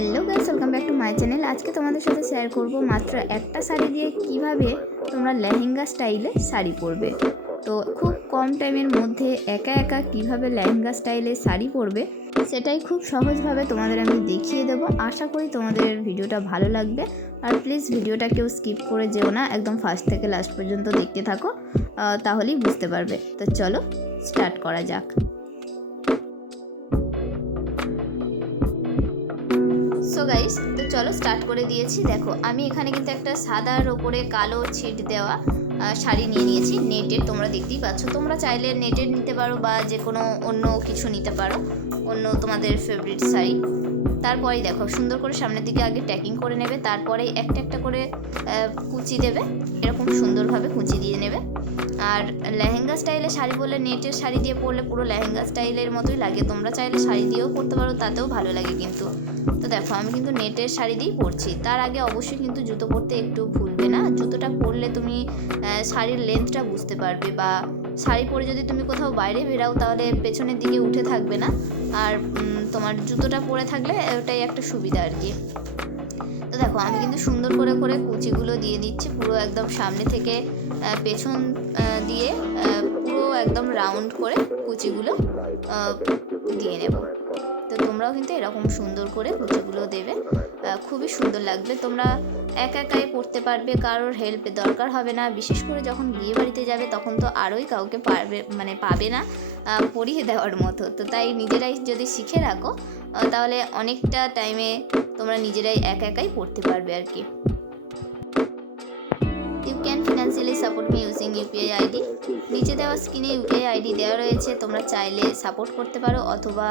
Hello guys, welcome back to my channel. আজকে তোমাদের সাথে শেয়ার করব মাত্র একটা শাড়ি দিয়ে কিভাবে তোমরা লেহেঙ্গা স্টাইলে শাড়ি পরবে। তো খুব কম টাইমের মধ্যে একা একা কিভাবে লেহেঙ্গা স্টাইলে শাড়ি পরবে সেটাই খুব সহজভাবে তোমাদের আমি দেখিয়ে দেবো। আশা করি তোমাদের ভিডিওটা ভালো লাগবে। আর প্লিজ ভিডিওটা কেউ স্কিপ করে যেও না, একদম ফার্স্ট থেকে লাস্ট পর্যন্ত দেখতে থাকো, তাহলেই বুঝতে পারবে। তো চলো স্টার্ট করা যাক। সো গাইস, তো চলো স্টার্ট করে দিয়েছি। দেখো আমি এখানে কিন্তু একটা সাদার ওপরে কালো ছিট দেওয়া শাড়ি নিয়ে নিয়েছি নেটের। তোমরা দেখতেই পাচ্ছ, তোমরা চাইলে নেটের নিতে পারো বা যে কোনো অন্য কিছু নিতে পারো, অন্য তোমাদের ফেভারিট শাড়ি। তারপরে দেখো সুন্দর করে সামনের দিকে আগে ট্যাকিং করে নেবে, তারপরে একটা একটা করে কুচি দেবে, এরকম সুন্দরভাবে কুচি দিয়ে নেবে। আর লেহেঙ্গা স্টাইলে শাড়ি বললে নেটের শাড়ি দিয়ে পরলে পুরো লেহেঙ্গা স্টাইলের মতোই লাগে। তোমরা চাইলে শাড়ি দিয়েও পরতে পারো, তাতেও ভালো লাগে কিন্তু। তো দেখো আমি কিন্তু নেটের শাড়ি দিয়েই পরছি। তার আগে অবশ্যই কিন্তু জুতো পরতে একটু ভুলবে না। জুতোটা পরলে তুমি শাড়ির লেন্থটা বুঝতে পারবে, বা শাড়ি পরে যদি তুমি কোথাও বাইরে বেরাও তাহলে পেছনের দিকে উঠে থাকবে না। আর তোমার জুতোটা পরে থাকলে ওটাই একটা সুবিধা আর কি। তো দেখো আমি কিন্তু সুন্দর করে করে কুচিগুলো দিয়ে দিচ্ছি, পুরো একদম সামনে থেকে পেছন দিয়ে পুরো একদম রাউন্ড করে কুচিগুলো দিয়ে নেব। তো তোমরাও কিন্তু এরকম সুন্দর করে কুচিগুলো দেবে, খুবই সুন্দর লাগবে। তোমরা একা একাই পড়তে পারবে, কারোর হেল্পের দরকার হবে না। বিশেষ করে যখন বিয়ে বাড়িতে যাবে তখন তো আরোই কাউকে পাবে না পরিয়ে দেওয়ার মতো। তো তাই নিজেরাই যদি শিখে রাখো তাহলে অনেকটা টাইমে তোমরা নিজেরাই একা একাই পড়তে পারবে আর কি। You can financially support me using UPI ID. নিচে দেওয়া স্ক্রিনে ইউপিআই আইডি দেওয়া রয়েছে, তোমরা চাইলে সাপোর্ট করতে পারো, অথবা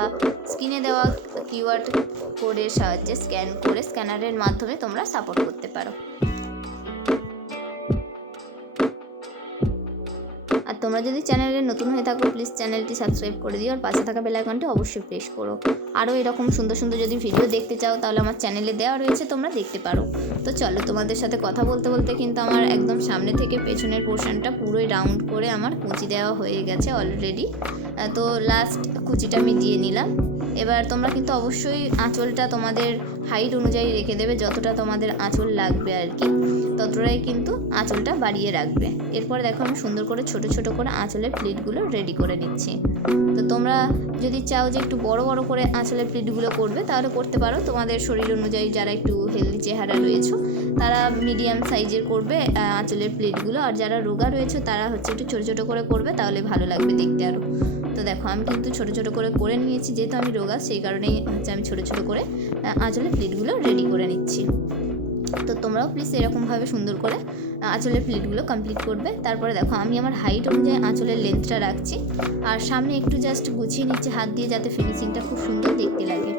স্ক্রিনে দেওয়া কিউআর কোডের সাহায্যে স্ক্যান করে স্ক্যানারের মাধ্যমে তোমরা সাপোর্ট করতে পারো। আর তোমরা যদি চ্যানেলে নতুন হয়ে থাকো প্লিজ চ্যানেলটি সাবস্ক্রাইব করে দিও, আর পাশে থাকা বেল আইকনটি অবশ্যই প্রেস করো। আরও এরকম সুন্দর সুন্দর যদি ভিডিও দেখতে চাও তাহলে আমার চ্যানেলে দেওয়া রয়েছে, তোমরা দেখতে পারো। তো চলো তোমাদের সাথে কথা বলতে বলতে কিন্তু আমার একদম সামনে থেকে পেছনের পোর্শনটা পুরোই রাউন্ড করে আমার কুচি দেওয়া হয়ে গেছে অলরেডি। তো লাস্ট কুচিটা আমি দিয়ে নিলাম। এবার তোমরা কিন্তু অবশ্যই আঁচলটা তোমাদের হাইট অনুযায়ী রেখে দেবে, যতটা তোমাদের আঁচল লাগবে আর কি ততটাই কিন্তু আঁচলটা বাড়িয়ে রাখবে। এরপর দেখো আমি সুন্দর করে ছোট ছোট করে আঁচলের প্লিটগুলো রেডি করে নিচ্ছি। তো তোমরা যদি চাও যে একটু বড় বড় করে আঁচলের প্লিটগুলো করবে তাহলে করতে পারো, তোমাদের শরীর অনুযায়ী। যারা একটু হেলদি চেহারা রয়েছে তারা মিডিয়াম সাইজের করবে আঁচলের প্লিটগুলো, আর যারা রোগা রয়েছে তারা হচ্ছে একটু ছোটো ছোটো করে করবে, তাহলে ভালো লাগবে দেখতে আরও। তো দেখো আমি কিন্তু ছোটো ছোটো করে নিয়েছি, যেহেতু আমি রোগা সেই কারণেই হচ্ছে আমি ছোটো ছোটো করে আঁচলের প্লিটগুলো রেডি করে নিচ্ছি। তো তোমরাও প্লিজ এরকমভাবে সুন্দর করে আঁচলের প্লিটগুলো কমপ্লিট করবে। তারপরে দেখো আমি আমার হাইট অনুযায়ী আঁচলের লেন্থটা রাখছি, আর সামনে একটু জাস্ট গুছিয়ে নিচ্ছি হাত দিয়ে, যাতে ফিনিশিংটা খুব সুন্দর দেখতে লাগে।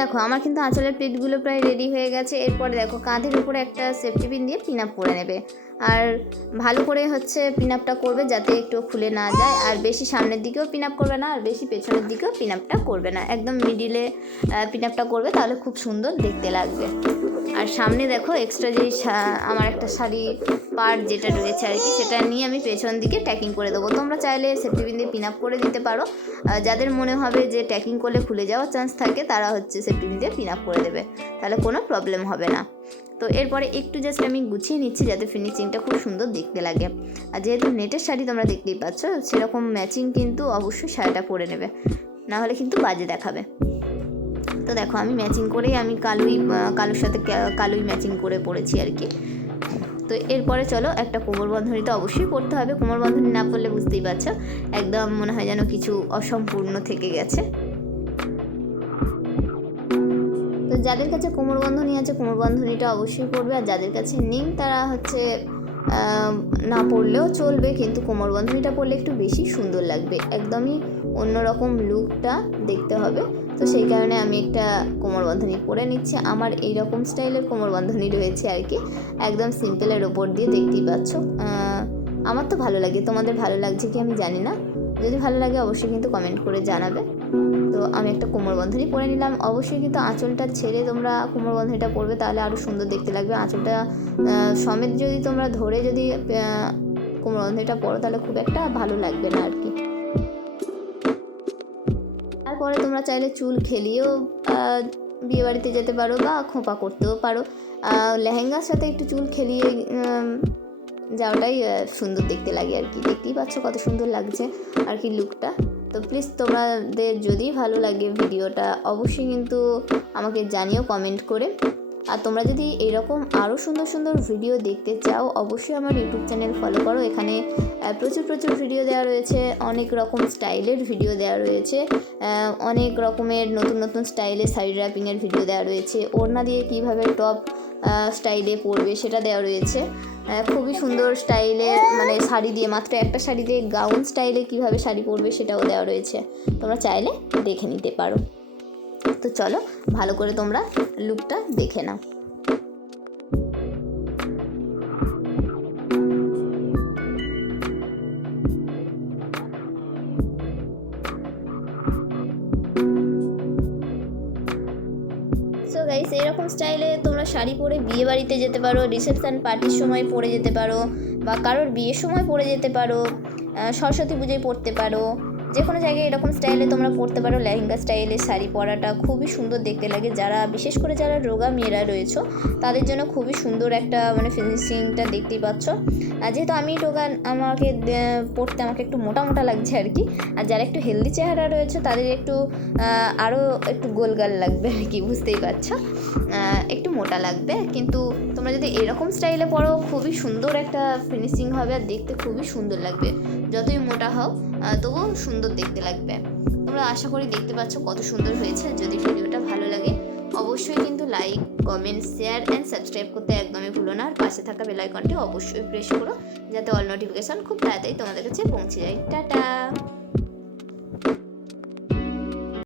দেখো আমার কিন্তু আঁচলের প্লিটগুলো প্রায় রেডি হয়ে গেছে। এরপরে দেখো কাঁধের উপরে একটা সেফটি পিন দিয়ে পিন আপ করে নেবে, আর ভালো করে হচ্ছে পিন আপটা করবে যাতে একটু খুলে না যায়। আর বেশি সামনের দিকেও পিন আপ করবে না, আর বেশি পেছনের দিকেও পিন আপটা করবে না, একদম মিডিলে পিন আপটা করবে, তাহলে খুব সুন্দর দেখতে লাগবে। আর সামনে দেখো এক্সট্রা যেই আমার একটা শাড়ি পার্ট যেটা রয়েছে আর কি, সেটা নিয়ে আমি পেছন দিকে ট্যাকিং করে দেবো। তোমরা চাইলে সেফটি পিন দিয়ে পিন আপ করে দিতে পারো, যাদের মনে হবে যে ট্যাকিং করলে খুলে যাওয়ার চান্স থাকে তারা হচ্ছে সেফটি পিন দিয়ে পিন আপ করে দেবে, তাহলে কোনো প্রবলেম হবে না। তো এরপরে একটু জাস্ট আমি গুছিয়ে নিচ্ছি যাতে ফিনিশিংটা খুব সুন্দর দেখতে লাগে। আর যেহেতু নেটের শাড়ি তোমরা দেখতেই পাচ্ছ, সেরকম ম্যাচিং কিন্তু অবশ্যই শাড়িটা পরে নেবে, নাহলে কিন্তু বাজে দেখাবে। তো দেখো আমি ম্যাচিং করেই আমি কালোর সাথে কালোই ম্যাচিং করে পরেছি আর কি। তো এরপরে চলো একটা কোমর বন্ধনী তো অবশ্যই পরতে হবে। কোমর বন্ধনী না পরলে বুঝতেই পারছো একদম মনে হয় যেন কিছু অসম্পূর্ণ থেকে গেছে। তো যাদের কাছে কোমর বন্ধনী আছে কোমর বন্ধনীটা অবশ্যই পরবে, আর যাদের কাছে নেই তারা হচ্ছে না পরলেও চলবে, কিন্তু কোমর বন্ধনীটা পরলে একটু বেশি সুন্দর লাগবে, একদমই অন্যরকম লুকটা দেখতে হবে। তো সেই কারণে আমি একটা কোমর বন্ধনী পরে নিচ্ছি। আমার এইরকম স্টাইলের কোমর বন্ধনী রয়েছে আর কি, একদম সিম্পলের ওপর দিয়ে, দেখতেই পাচ্ছ। আমার তো ভালো লাগে, তোমাদের ভালো লাগছে কি আমি জানি না, যদি ভালো লাগে অবশ্যই কিন্তু কমেন্ট করে জানাবে। তো আমি একটা কোমর বন্ধনী পরে নিলাম। অবশ্যই কিন্তু আঁচলটা ছেড়ে তোমরা কোমর বন্ধনীটা পরবে, তাহলে আরও সুন্দর দেখতে লাগবে। আঁচলটা সমেত যদি তোমরা ধরে যদি এরকম রন্ধেটা পরো তাহলে খুব একটা ভালো লাগবে না আর কি। তারপরে তোমরা চাইলে চুল খেলিয়েও বিয়েবাড়িতে যেতে পারো বা খোঁপা করতেও পারো। লেহেঙ্গার সাথে একটু চুল খেলিয়ে যাওয়াটাই সুন্দর দেখতে লাগে আর কি। দেখতেই পাচ্ছ কত সুন্দর লাগছে আর কি লুকটা। তো প্লিজ তোমাদের যদি ভালো লাগে ভিডিওটা অবশ্যই কিন্তু আমাকে জানিও কমেন্ট করে। আর তোমরা যদি এরকম আরও সুন্দর সুন্দর ভিডিও দেখতে চাও অবশ্যই আমার ইউটিউব চ্যানেল ফলো করো। এখানে প্রচুর ভিডিও দেওয়া রয়েছে, অনেক রকম স্টাইলের ভিডিও দেওয়া রয়েছে, অনেক রকমের নতুন স্টাইলে শাড়ি র্যাপিংয়ের ভিডিও দেওয়া রয়েছে, ওড়না দিয়ে কীভাবে টপ স্টাইলে পরবে সেটা দেওয়া রয়েছে, খুবই সুন্দর স্টাইলে মানে শাড়ি দিয়ে মাত্র একটা শাড়ি দিয়ে গাউন স্টাইলে কীভাবে শাড়ি পরবে সেটাও দেওয়া রয়েছে, তোমরা চাইলে দেখে নিতে পারো। তো চলো ভালো করে তোমরা লুকটা দেখে নাও। সো গাইস এরকম স্টাইলে তোমরা শাড়ি পরে বিয়ে বাড়িতে যেতে পারো, রিসেপশন পার্টির সময় পরে যেতে পারো, বা কারোর বিয়ের সময় পরে যেতে পারো, সরস্বতী পুজোয় পরতে পারো, যে কোনো জায়গায় এরকম স্টাইলে তোমরা পরতে পারো। লেহেঙ্গা স্টাইলে শাড়ি পরাটা খুবই সুন্দর দেখতে লাগে, যারা বিশেষ করে যারা রোগা মেয়েরা রয়েছে তাদের জন্য খুবই সুন্দর একটা মানে ফিনিশিংটা দেখতেই পাচ্ছ। যেহেতু আমি রোগা আমাকে পরতে আমাকে একটু মোটা লাগছে আর কি। আর যারা একটু হেলদি চেহারা রয়েছে তাদের একটু আরও একটু গোলগাল লাগবে আর কি, বুঝতেই পারছো, একটু মোটা লাগবে। কিন্তু তোমরা যদি এরকম স্টাইলে পরো খুবই সুন্দর একটা ফিনিশিং হবে আর দেখতে খুবই সুন্দর লাগবে। যতই মোটা হও তবুও সুন্দর দেখতে লাগবে। তোমরা আশা করি দেখতে পাচ্ছ কত সুন্দর হয়েছে। যদি ভিডিওটা ভালো লাগে অবশ্যই কিন্তু like, comment, share and subscribe করতে একদমই ভুলো না। আর পাশে থাকা বেল আইকনটি অবশ্যই প্রেস করো যাতে অল নোটিফিকেশন খুব তাড়াতাড়ি তোমাদের কাছে পৌঁছে যায়। টাটা।